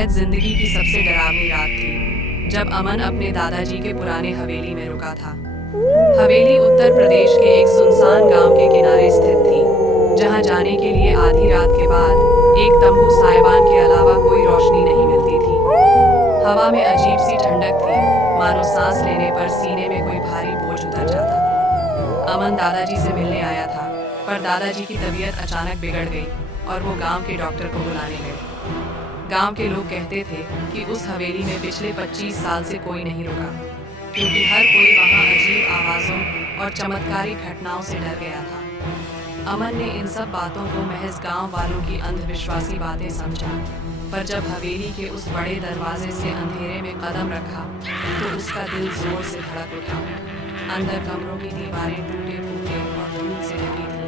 शायद जिंदगी की सबसे डरावनी रात थी जब अमन अपने दादाजी के पुराने हवेली में रुका था। हवेली उत्तर प्रदेश के एक सुनसान गांव के किनारे स्थित थी, जहां जाने के लिए आधी रात के बाद एक तंबू साहिबान के अलावा कोई रोशनी नहीं मिलती थी। हवा में अजीब सी ठंडक थी, मानो सांस लेने पर सीने में कोई भारी बोझ उतर जाता। अमन दादाजी से मिलने आया था, पर दादाजी की तबीयत अचानक बिगड़ गई और वो गांव के डॉक्टर को बुलाने गए। गांव के लोग कहते थे कि उस हवेली में पिछले 25 साल से कोई नहीं रुका, क्योंकि हर कोई वहां अजीब आवाज़ों और चमत्कारिक घटनाओं से डर गया था। अमन ने इन सब बातों को महज गांव वालों की अंधविश्वासी बातें समझा, पर जब हवेली के उस बड़े दरवाजे से अंधेरे में कदम रखा तो उसका दिल जोर से धड़क उठा। अंदर कमरों की दीवारें टूटे फूटे और धूल से ढकी थी,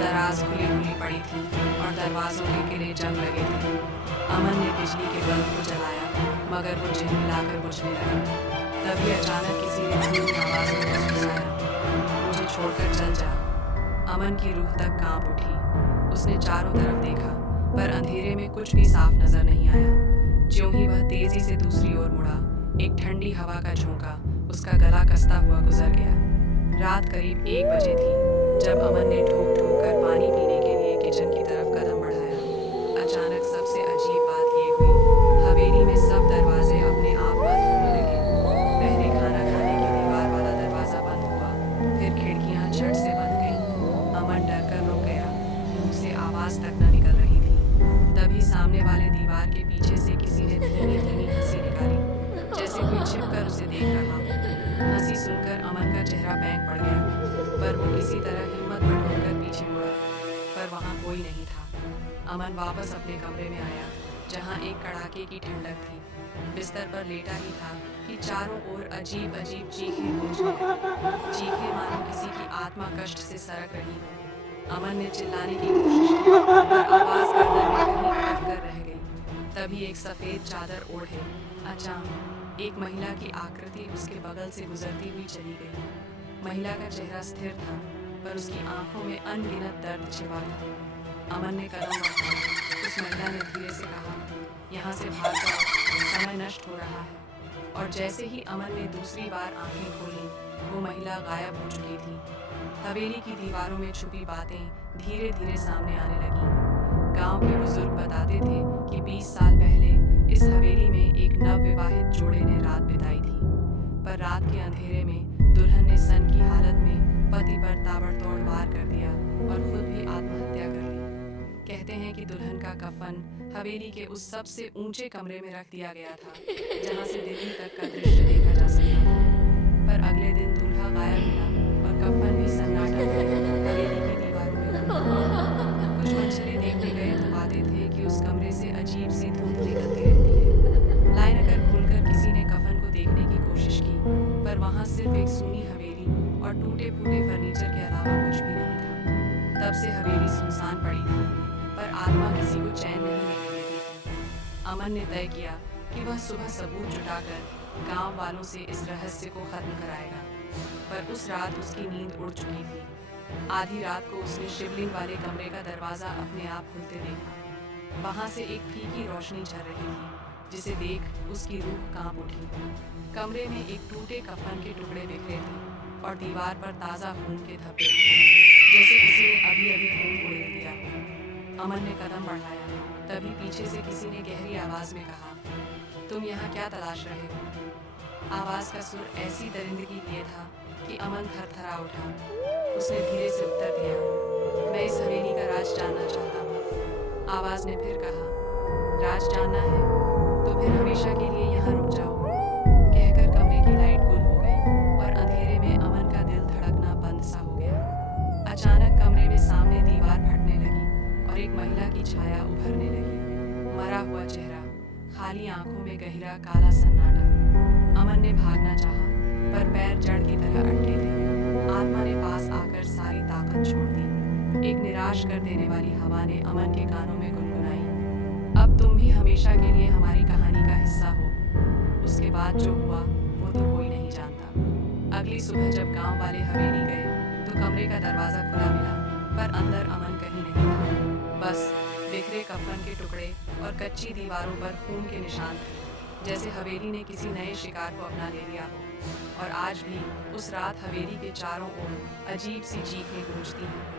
दराज खुली खुली पड़ी थी और दरवाजों के किले जंग लगे थे। अमन ने बिजली के बल्ब को जलाया, मगर वो झिलमिलाकर बुझने लगा। तभी अचानक किसी ने धीमी आवाज में फुसफुसाया, मुझे छोड़कर चल जा। अमन की रूह तक कांप उठी। उसने चारों तरफ देखा, पर अंधेरे में कुछ भी साफ नजर नहीं आया। ज्यों ही वह तेजी से दूसरी ओर मुड़ा, एक ठंडी हवा का झोंका उसका गला कसता हुआ गुजर गया। रात करीब 1 बजे थी जब अमन ने ठोक ठोक कर पानी पीने के लिए किचन की तरफ कदम बढ़ाया। अचानक सबसे अजीब बात ये हुई, हवेली में सब दरवाजे अपने आप बंद होने लगे। पहले खाना खाने की दीवार वाला दरवाजा बंद हुआ, फिर खिड़कियां झट से बंद गईं। अमन डरकर रुक गया, मुंह से आवाज तक न निकल रही थी। तभी सामने वाले दीवार के पीछे से किसी ने धीमी धीमी हंसी निकाली, जैसे कोई छिपकर उसे देख रहा हो। हंसी सुनकर अमन का चेहरा बैंक पड़ गया, पर वो किसी तरह हिम्मत बटोरकर पीछे मुड़ा, पर वहाँ कोई नहीं था। अमन वापस अपने कमरे में आया, जहाँ एक कड़ाके की ठंडक थी। बिस्तर पर लेटा ही था कि चारों ओर अजीब अजीब चीखें गूंजने लगी, चीखें मानो किसी की आत्मा कष्ट से सरक रही हो। अमन ने चिल्लाने की कोशिश की, पर आवाज गर्दन में कहीं अटक कर रह गई। तभी एक सफेद चादर ओढ़े अचानक एक महिला की आकृति उसके बगल से गुजरती हुई चली गई। महिला का चेहरा स्थिर था, पर उसकी आंखों में अनगिनत दर्द छिपा था। अमन ने कदम बढ़ाया। उस महिला ने धीरे से कहा, यहाँ से भाग जाओ, समय नष्ट हो रहा है। और जैसे ही अमन ने दूसरी बार आंखें खोली, वो महिला गायब हो चुकी थी। हवेली की दीवारों में छुपी बातें धीरे धीरे सामने आने लगीं। गांव के बुजुर्ग बताते थे कि 20 साल पहले इस हवेली में एक नवविवाहित जोड़े ने रात बिताई थी, पर रात के अंधेरे में दुल्हन ने सन की हालत में पति पर ताबड़तोड़ वार कर दिया और खुद भी आत्महत्या कर ली। कहते हैं कि दुल्हन का कफन हवेली के उस सबसे ऊंचे कमरे में रख दिया गया था, जहां से दिल्ली तक का दृश्य देखा जा सकता था। पर अगले दिन दूल्हा गायब मिला और कफन भी सन्नाटा हो गया। हवेली की दीवारों में कुछ मंशरे देखने गए तो पाते थे कि उस कमरे से अजीब सी धुंध निकलती रहती है। लाइन अगर खोलकर किसी ने कफन को देखने की कोशिश की, पर वहां सिर्फ एक सूनी हवेली और टूटे फूटे फर्नीचर के अलावा कुछ भी नहीं था। तब से हवेली सुनसान पड़ी थी, पर आत्मा किसी को चैन नहीं मिलने देती थी। अमन ने तय किया कि वह सुबह सबूत जुटाकर गांव वालों से इस रहस्य को खत्म कराएगा। पर उस रात उसकी नींद उड़ चुकी थी। आधी रात को उसने शिवलिंग वाले कमरे का दरवाजा अपने आप खुलते देखा। वहां से एक फीकी रोशनी झर रही थी, जिसे देख उसकी रूह कांप उठी। कमरे में एक टूटे कफन के टुकड़े बिखरे थे और दीवार पर ताज़ा खून के धब्बे थे, जैसे किसी ने अभी अभी खून उड़ेल दिया हो। अमन ने कदम बढ़ाया, तभी पीछे से किसी ने गहरी आवाज में कहा, तुम यहाँ क्या तलाश रहे हो? आवाज का सुर ऐसी दरिंदगी लिए था कि अमन थरथरा उठा। उसने धीरे से उत्तर दिया, मैं इस हवेली का राज जानना चाहता हूँ। आवाज ने फिर कहा, राज जानना है तो फिर हमेशा के लिए यहाँ रुक जाओ। कहकर कमरे की लाइट गुल हो गई और अंधेरे में अमन का दिल धड़कना बंद सा हो गया। अचानक कमरे में सामने दीवार फटने लगी और एक महिला की छाया उभरने लगी। मरा हुआ चेहरा, खाली आंखों में गहरा काला सन्नाटा। अमन ने भागना चाहा, पर पैर जड़ की तरह अटके थे। आत्मा ने पास आकर सारी ताकत छोड़ दी। एक निराश कर देने वाली हवा ने अमन के कानों में गुनगुनाई, अब तुम भी हमेशा के लिए हमारी कहानी का हिस्सा हो। उसके बाद जो हुआ वो तो कोई नहीं जानता। अगली सुबह जब गांव वाले हवेली गए तो कमरे का दरवाजा खुला मिला, पर अंदर अमन कहीं नहीं था। बस बिखरे कफन के टुकड़े और कच्ची दीवारों पर खून के निशान थे, जैसे हवेली ने किसी नए शिकार को अपना ले लिया हो। और आज भी उस रात हवेली के चारों ओर अजीब सी चीखें गूंजती हैं।